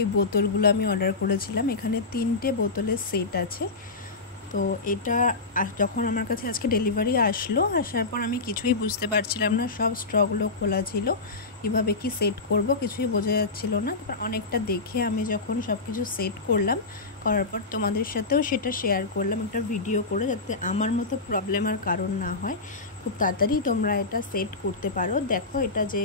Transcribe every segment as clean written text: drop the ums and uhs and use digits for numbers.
এই বোতলগুলো আমি অর্ডার করেছিলাম। এখানে 3টে বোতলের সেট আছে। তো এটা যখন আমার কাছে আজকে ডেলিভারি আসার পর আমি কিছুই বুঝতে পারছিলাম না, সব স্ট্রগুলো খোলা ছিল, কীভাবে কি সেট করব কিছুই বোঝা যাচ্ছিল না। তারপর অনেকটা দেখে আমি যখন সব কিছু সেট করার পর তোমাদের সাথেও সেটা শেয়ার করলাম একটা ভিডিও করে, যাতে আমার মতো প্রবলেম আর কারণ না হয়, খুব তাড়াতাড়ি তোমরা এটা সেট করতে পারো। দেখো এটা যে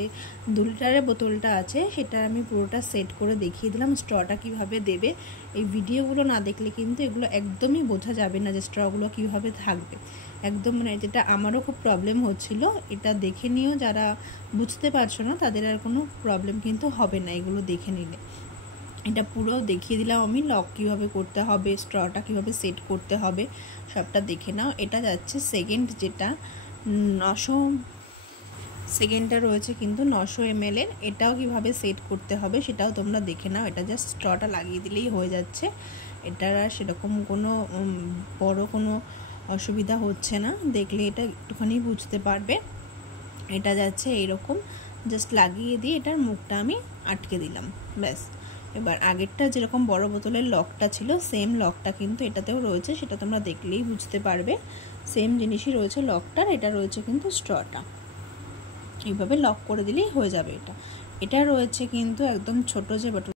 2 লিটারের বোতলটা আছে সেটা আমি পুরোটা সেট করে দেখিয়ে দিলাম স্ট্রটা কিভাবে দেবে। এই ভিডিওগুলো না দেখলে কিন্তু এগুলো একদমই বোঝা যাবে না যে স্ট্রগুলো কীভাবে থাকবে, একদম মানে যেটা আমারও খুব প্রবলেম হচ্ছিল। এটা দেখে নিও, যারা বুঝতে পারছো না তাদের আর কোনো প্রবলেম কিন্তু হবে না এগুলো দেখে নিলে। এটা পুরো দেখিয়ে দিলাম আমি, লক কীভাবে করতে হবে, স্ট্রটা কীভাবে সেট করতে হবে সবটা দেখে নাও। এটা যাচ্ছে সেকেন্ড, যেটা 900 সেকেন্ডটা রয়েছে কিন্তু 900 ml এর। এটাও কিভাবে সেট করতে হবে সেটাও তোমরা দেখে নাও। এটা জাস্ট স্ট্রটা লাগিয়ে দিলেই হয়ে যাচ্ছে। এটার আর সেরকম কোনো বড় কোনো অসুবিধা হচ্ছে না, দেখলে এটা একটুখানি বুঝতে পারবে। এটা যাচ্ছে এইরকম, জাস্ট লাগিয়ে দিয়ে এটার মুখটা আমি আটকে দিলাম, ব্যাস। এবার আগেরটা যেরকম বড় বোতলের লকটা ছিল সেম লকটা কিন্তু এটাতেও রয়েছে, সেটা তোমরা দেখলেই বুঝতে পারবে। সেম জিনিসই রয়েছে লকটার, এটা রয়েছে কিন্তু স্ট্রটা। এইভাবে লক করে দিলেই হয়ে যাবে। এটা রয়েছে কিন্তু একদম ছোট যে